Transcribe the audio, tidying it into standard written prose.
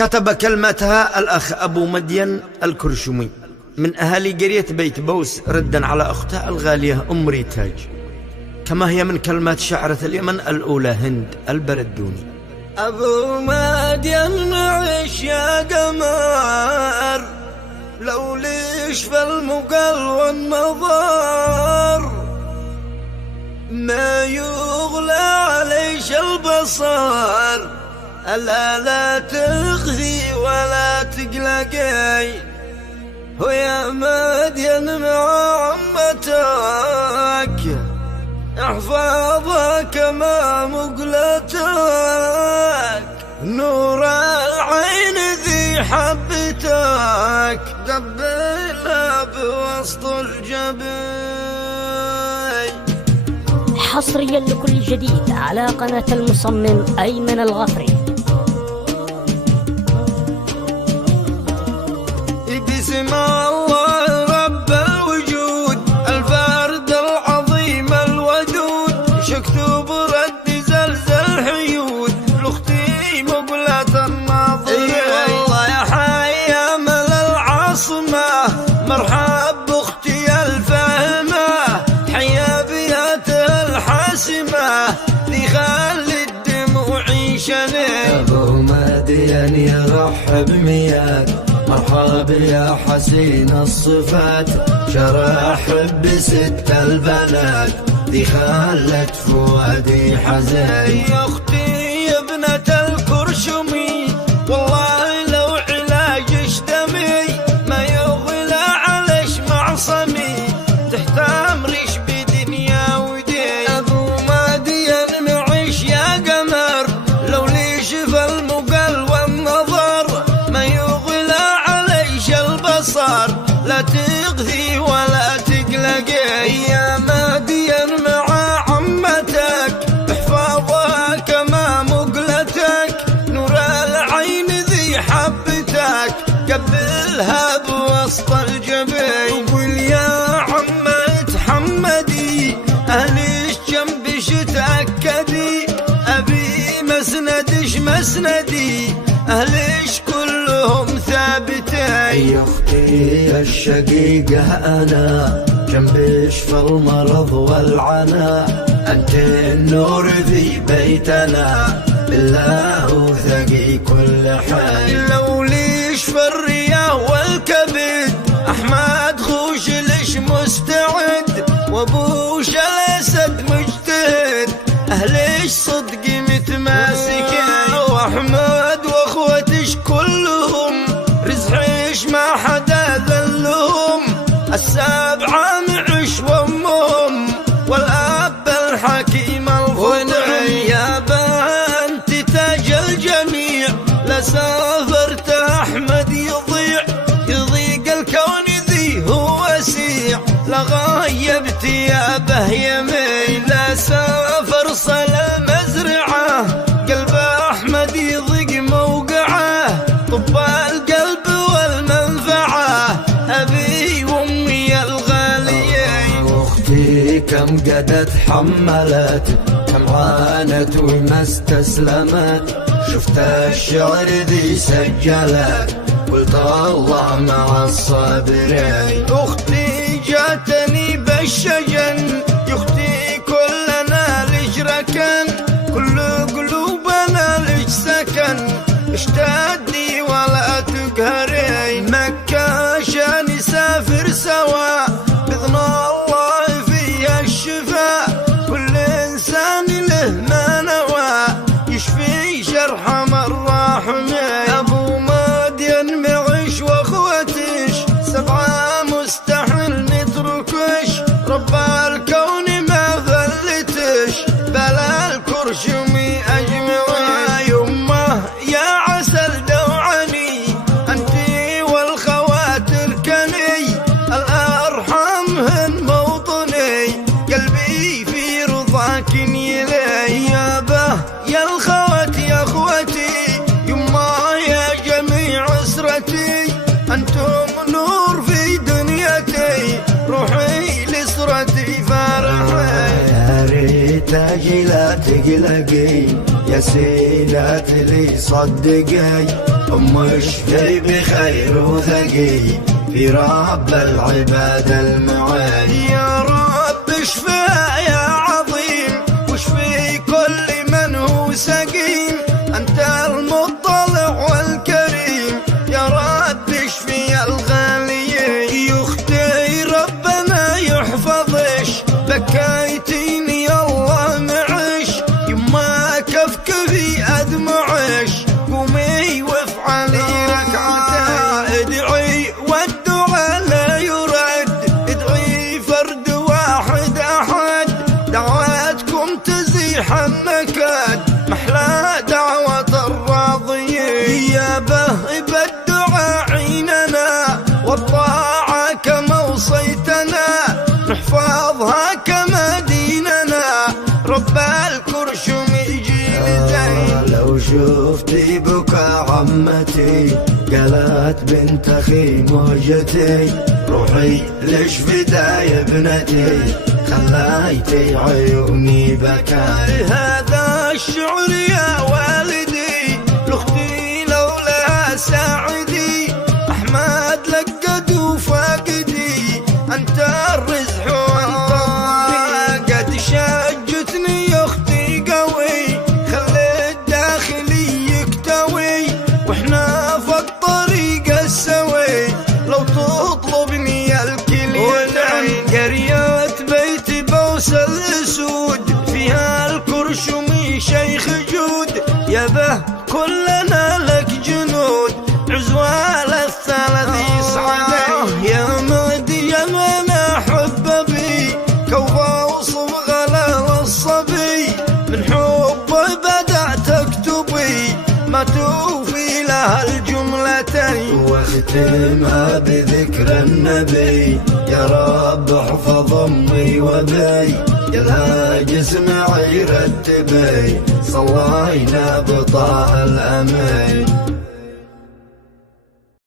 كتب كلمتها الأخ أبو مدين الكرشمي من أهالي قرية بيت بوس ردا على أختها الغالية أم ريتاج، كما هي من كلمات شاعرة اليمن الأولى هند البردوني. أبو مدين معش يا قمر، لو ليش في المقل والنظر، ما يغلى عليش البصر، ألا لا تخذي ولا تقلقي، ويا مدين مع عمتك احفظك ما مقلتك، نور العين ذي حبتك قبلها بوسط الجبين. حصريا لكل جديد على قناة المصمم أيمن الغفري. بسم الله رب الوجود الفرد العظيم الودود، شكتب رد زلزل حيود لاختي مقلة الناظرين. والله يا حي امل العاصمة، مرحب باختي الفاهمة، حيا بياتها الحاسمة ذي خلي الدموع شنين. ابو مدين يرحب مياد، مرحبا يا حسين الصفات، شرحب بست البنات ذي خلت فؤادي حزين. يا اختي يا ابنة الكرشمي، والله لو علاجش دمي ما يغلى عليش معصمي، تحتمرش بدنيا ودين. ابو مدين معيش يا قمر، لو ليش في المقل والنظر، ما يغلى عليش البصر، لا تغذي ولا تقلقي، يا مدين مع عمتك احفظها كما مقلتك، نور العين ذي حبتك قبلها بوسط الجبين. قول يا عمة حمدي اهلش جنبش تأكدي، ابي مسندش مسندي اهلش كلهم ثابتين. يا اختي الشقيقة انا جنبش في المرض والعناء، انت النور في بيتنا بالله وثقي كل حي. لو ليش في الرياء والكبد احمد خوش ليش مستعد، وابوش الاسد مجتهد اهلش صدقي متماسكين، واحمد واخوتش كلهم رزحش ما حدا ذلهم، السبعة معش وامهم والاب الحكيم الفضعي. يا بنت تاج الجميع لسافرت احمد يضيع، يضيق الكون ذي هو وسيع، لغايبت يا به يمين، لا سافر صلا مزرعه قلب احمد يضيق موقعه، طب القلب والمنفعه ابي وامي الغاليين. واختي كم قد تحملت، كم عانت وما استسلمت، شفت الشعر ذي سجلت قلت الله مع الصابرين. اختي جاتني بالشجن، يا اختي كلنا لج ركن، كل قلوبنا لج سكن، اشتدي ولا تقهري، مكة عشان نسافر سوا بإذن الله فيها الشفاء، كل إنسان له ما نوى يشفي جرح من راحمي. أبو مدين معش وأخوتش سبعة مستحيل نتركش، رب الكون ما فلتش بلا الكرشمي أجمعين. يمه يا عسل دوعني أنتي والخوات الكني، الأرحام هن موطني قلبي في رضاك يلي. يا به يا الخوات يا اخوتي، يما يا جميع اسرتي، انتم نور في دنيتي، روحي لسرتي فرحي. يا ريت اجي لا تقلقي، يا سيداتي لي صدقي أم شفي بخير وثقي في رب العباد المعين. يا رب اشفى يا عظيم واشفي كل من هو سقيم، أنت المطلع والكريم يا رب اشفي الغاليين. يا اختي ربنا يحفظش بكيتيني الله معش، يما كفكفي أدمعش قومي وافعلي ركعتين. ادعي والدعاء لا يرد، ادعي فرد واحد أحد، دعواتكم تزيح النكد محلى دعوة الراضيين. يا بهب الدعاء عيننا والطاعة كما وصيتنا، نحفظها كما ديننا رب الكرشم يجيب زين. لو شفتي بكى عمتي قالت بنت أخي مهجتي، روحي ليش فداي ابنتي خليتي عيوني بكاي. هذا الشعر يا والدي لاختي لولا ساعدي، أحمد لقد وفاقدي أنت الرزح وأنت الضي. قد شجتني يا أختي قوي خلي الداخلي يكتوي، وإحنا في الطريق السوي لو تطلبني الكليتين. قرية بيت بوس الأسود فيها الكرشمي شيخ جود، يا به كلنا لك جنود عزوال الثالث يسعدين. يا مهدي من أحب بي كوفا وصبغ له الصبي، من حب بدأت أكتبي ما توفي لها الجملتين. واختمها بذكر النبي يا رب احفظ امي وابي، يا الهاجس معي رتبي صلينا بطاع الامين.